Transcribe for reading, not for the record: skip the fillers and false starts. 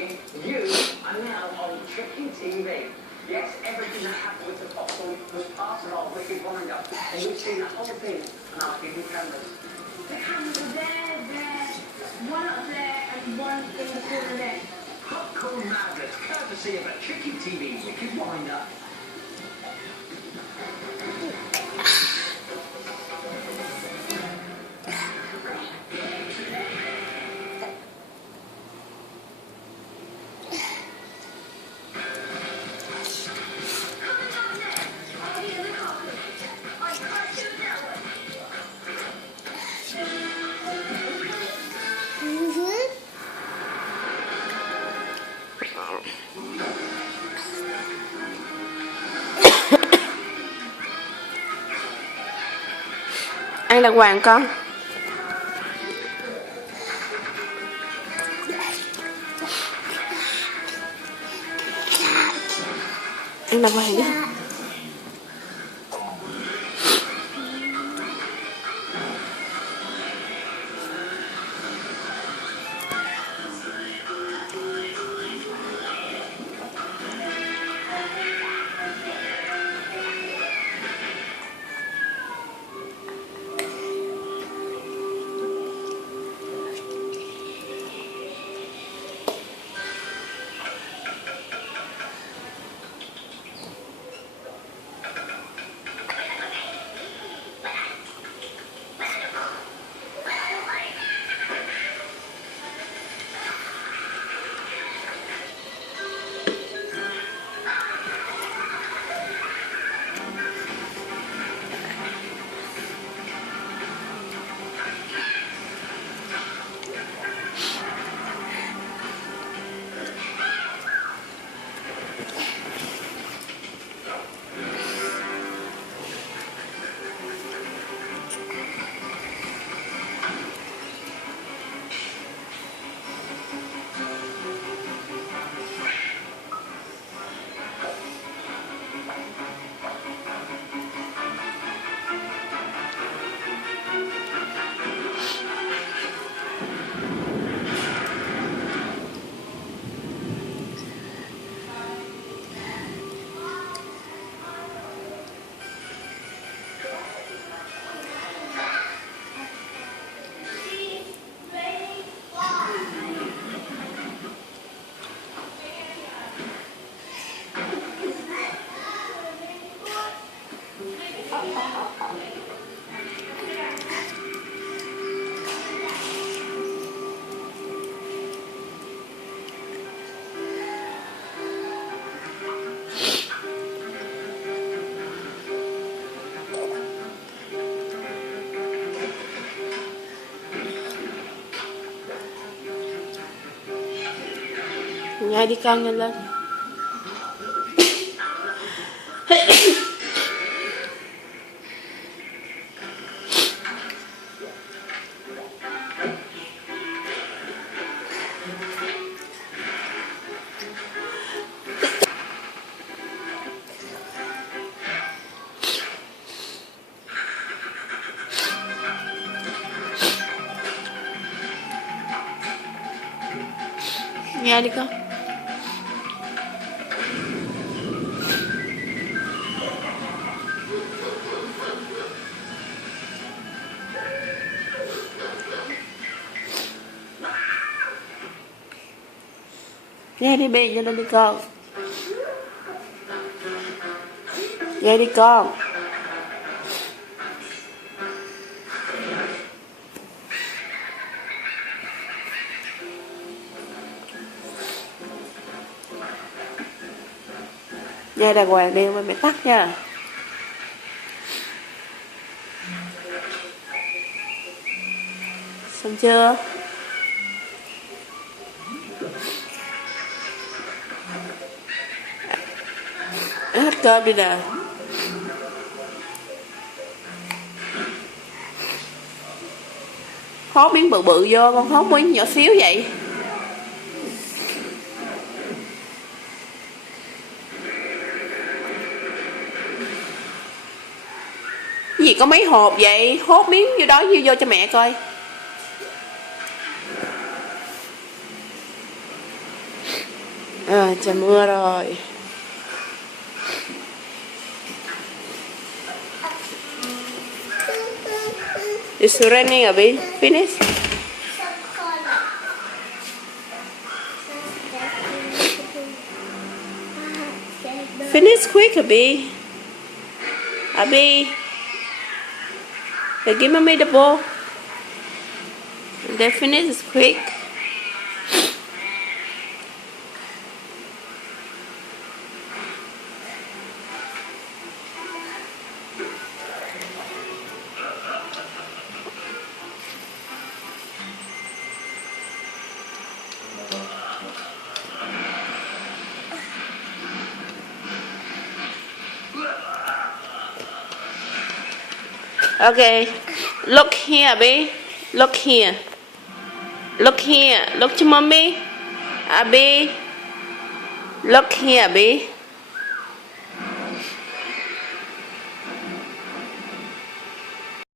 saying you are now on Tricky TV. Yes, everything that happened with the fossil was part of our wicked wind-up. And you've seen the whole thing on our hidden cameras. The cameras are there, one up there and one in the corner there. Popcorn madness, courtesy of a Tricky TV wicked wind-up. Ăn đàng hoàng con. Ăn đàng hoàng đi. Nhai đi con, nhanh lên. Nhai đi con. Nghe đi Bi, cho lên đi con. Nghe đi con. Nghe đàng hoàng đi, mà mẹ tắt nha. Xong chưa? Hết cơm đi nè. Hốt miếng bự bự vô, con hốt miếng nhỏ xíu vậy. Cái gì có mấy hộp vậy? Hốt miếng vô đó vô cho mẹ coi. Trời mưa rồi. It's raining a bit. Finish. Finish quick, Abby. Abby. Hey, give me the ball. They finish quick. Okay, look here, Abby. Look here. Look here. Look to mommy. Abby. Look here, Abby.